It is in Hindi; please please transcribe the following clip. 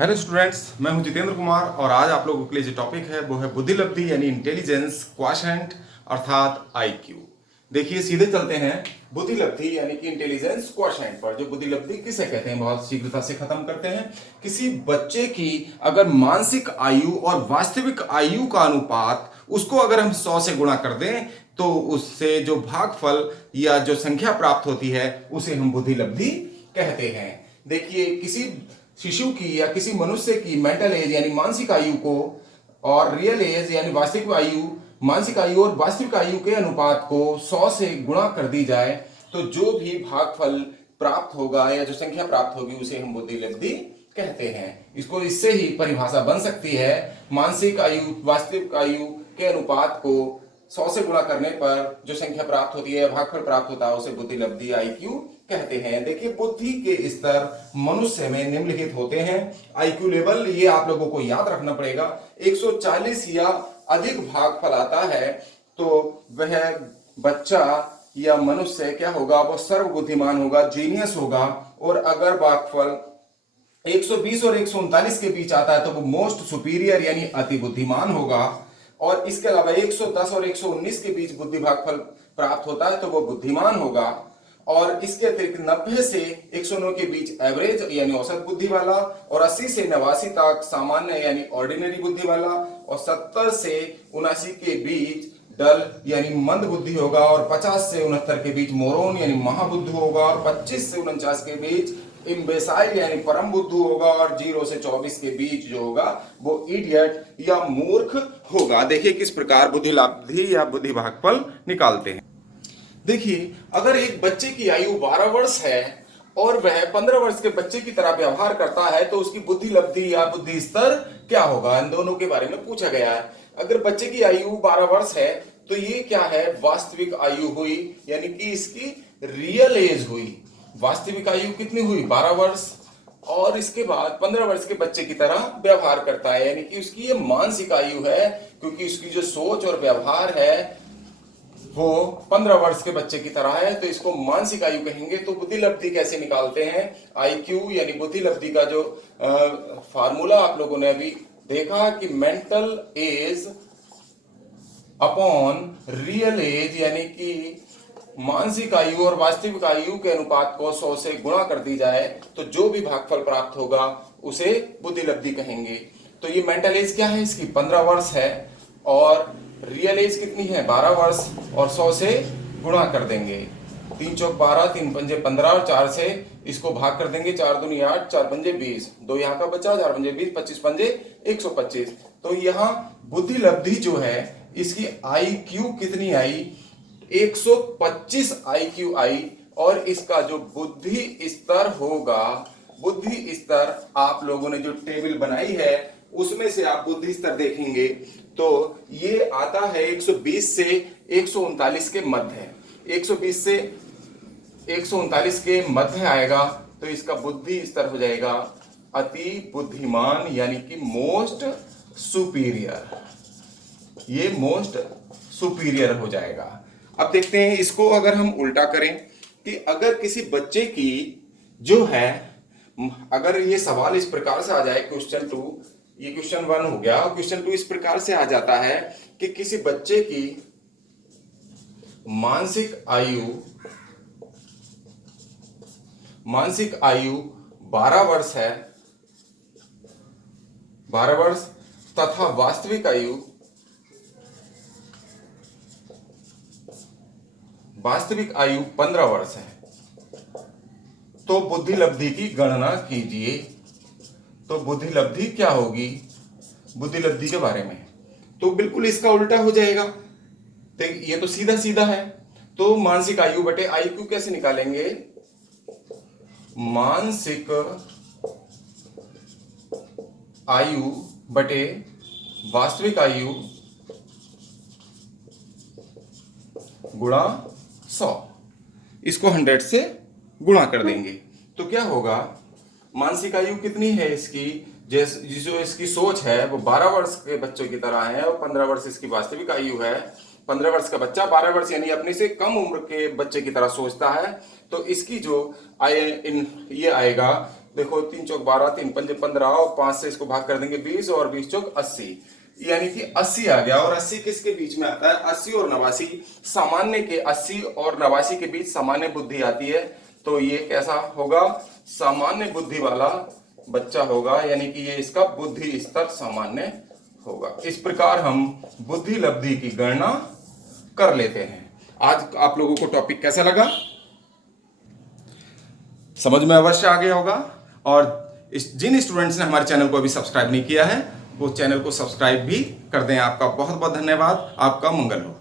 हेलो स्टूडेंट्स, मैं हूं जितेंद्र कुमार और आज आप लोगों के लिए जो टॉपिक है वो है बुद्धि लब्धि यानी इंटेलिजेंस क्वोशिएंट अर्थात आईक्यू। देखिए सीधे चलते हैं बुद्धि लब्धि यानी कि इंटेलिजेंस क्वोशिएंट पर। जो बुद्धि लब्धि किसे कहते हैं बहुत शीघ्रता से खत्म करते हैं। किसी बच्चे की अगर मानसिक आयु और वास्तविक आयु का अनुपात उसको अगर हम 100 से गुणा कर दें तो उससे जो भागफल या जो संख्या प्राप्त होती है उसे हम बुद्धि लब्धि कहते हैं। देखिए किसी शिशु की या किसी मनुष्य की मेंटल एज यानी मानसिक आयु को और रियल एज यानी वास्तविक आयु, मानसिक आयु और वास्तविक आयु के अनुपात को 100 से गुणा कर दी जाए तो जो भी भागफल प्राप्त होगा या जो संख्या प्राप्त होगी उसे हम बुद्धि लब्धि कहते हैं। इसको इससे ही परिभाषा बन सकती है, मानसिक आयु वास्तविक आयु के अनुपात को 100 से गुणा करने पर जो संख्या प्राप्त होती है, भागफल प्राप्त होता है उसे बुद्धि लब्धि आईक्यू कहते हैं। देखिए बुद्धि के स्तर मनुष्य में निम्नलिखित होते हैं। आईक्यू लेवल ये आप लोगों को याद रखना पड़ेगा। 140 या अधिक भागफल आता है तो वह बच्चा या मनुष्य क्या होगा, वो सर्वबुद्धिमान होगा, जीनियस होगा। और अगर भागफल 120 और 139 के बीच आता है तो वो मोस्ट सुपीरियर यानी अति बुद्धिमान होगा। और इसके अलावा 110 और 119 के बीच बुद्धि भागफल प्राप्त होता है तो वो बुद्धिमान होगा। और इसके अतिरिक्त 90 से 109 के बीच एवरेज यानी औसत बुद्धि वाला, और 80 से 89 तक सामान्य यानी ऑर्डिनरी बुद्धि वाला, और 70 से 79 के बीच डल यानी मंद बुद्धि होगा, और 50 से 69 के बीच मोरोन यानी महाबुद्धि होगा, और 25 से 49 के बीच इम्बेसाइल यानी परम बुद्धू होगा, और 0 से 24 के बीच जो होगा वो इडियट या मूर्ख होगा। देखिए किस प्रकार बुद्धि लब्धि या बुद्धि भागफल निकालते हैं। देखिए अगर एक बच्चे की आयु 12 वर्ष है और वह 15 वर्ष के बच्चे की तरह व्यवहार करता है तो उसकी बुद्धि लब्धि या बुद्धि स्तर क्या होगा, इन दोनों के बारे में पूछा गया है। अगर बच्चे की आयु 12 वर्ष है तो ये क्या है, वास्तविक आयु हुई, यानी कि इसकी रियल एज हुई। वास्तविक आयु कितनी हुई, 12 वर्ष। और इसके बाद 15 वर्ष के बच्चे की तरह व्यवहार करता है, यानी कि उसकी ये मानसिक आयु है, क्योंकि उसकी जो सोच और व्यवहार है वो 15 वर्ष के बच्चे की तरह है, तो इसको मानसिक आयु कहेंगे। तो बुद्धि लब्धि कैसे निकालते हैं, आईक्यू यानी बुद्धि लब्धि का जो फार्मूला आप लोगों ने अभी देखा कि mental age upon real age, यानी कि मानसिक आयु और वास्तविक आयु के अनुपात को 100 से गुणा कर दी जाए तो जो भी भागफल प्राप्त होगा उसे बुद्धि लब्धि कहेंगे। तो ये मेंटल एज क्या है, इसकी 15 वर्ष है, और रियल एज कितनी है, 12 वर्ष, और 100 से गुणा कर देंगे। 3 चौक 12, 3 पंजे 15, और 4 से इसको भाग कर देंगे, 4 दूनी 8, 4 पंजे 20, 2 यहाँ का बचा, 4 पंजे 20, 25 पंजे 125। तो यहाँ बुद्धि लब्धि जो है इसकी आईक्यू कितनी आई, 125 आईक्यू आई। और इसका जो बुद्धि स्तर होगा, बुद्धि स्तर आप लोगों ने जो टेबल बनाई है उसमें से आप बुद्धि स्तर देखेंगे तो ये आता है 120 से 139 के मध्य है। 120 से 139 के मध्य आएगा तो इसका बुद्धि स्तर हो जाएगा अति बुद्धिमान, यानी कि मोस्ट सुपीरियर। ये मोस्ट सुपीरियर हो जाएगा। अब देखते हैं इसको अगर हम उल्टा करें कि अगर किसी बच्चे की जो है, अगर ये सवाल इस प्रकार से आ जाए, क्वेश्चन 2, ये क्वेश्चन 1 हो गया, क्वेश्चन 2 इस प्रकार से आ जाता है कि किसी बच्चे की मानसिक आयु 12 वर्ष है, 12 वर्ष, तथा वास्तविक आयु 15 वर्ष है। तो बुद्धि लब्धि की गणना कीजिए। तो बुद्धि लब्धि क्या होगी, बुद्धि लब्धि के बारे में तो बिल्कुल इसका उल्टा हो जाएगा। तो ये तो सीधा सीधा है। तो मानसिक आयु बटे आईक्यू कैसे निकालेंगे, मानसिक आयु बटे वास्तविक आयु गुणा 100, इसको 100 से गुणा कर देंगे तो क्या होगा, मानसिक आयु कितनी है इसकी, जो इसकी सोच है वो 12 वर्ष के बच्चों की तरह है, और 15 वर्ष इसकी वास्तविक आयु है। 15 वर्ष का बच्चा 12 वर्ष यानी अपने से कम उम्र के बच्चे की तरह सोचता है। तो इसकी जो ये आएगा देखो 3 चौक 12, 3 पंजे 15 और 5 से इसको भाग कर देंगे 20 और 20 चौक 80, यानी कि 80 आ गया। और 80 किसके बीच में आता है? 80 और 89। सामान्य के 80 और 89 के बीच सामान्य बुद्धि आती है, तो ये कैसा होगा? सामान्य बुद्धि वाला बच्चा होगा, यानी कि ये इसका बुद्धि स्तर सामान्य होगा। इस प्रकार हम बुद्धि लब्धि की गणना कर लेते हैं। आज आप लोगों को टॉपिक कैसा लगा? समझ में अवश्य आ गया होगा। और जिन स्टूडेंट्स ने हमारे चैनल को अभी सब्सक्राइब नहीं किया है वो चैनल को सब्सक्राइब भी कर दें। आपका बहुत बहुत धन्यवाद। आपका मंगल हो।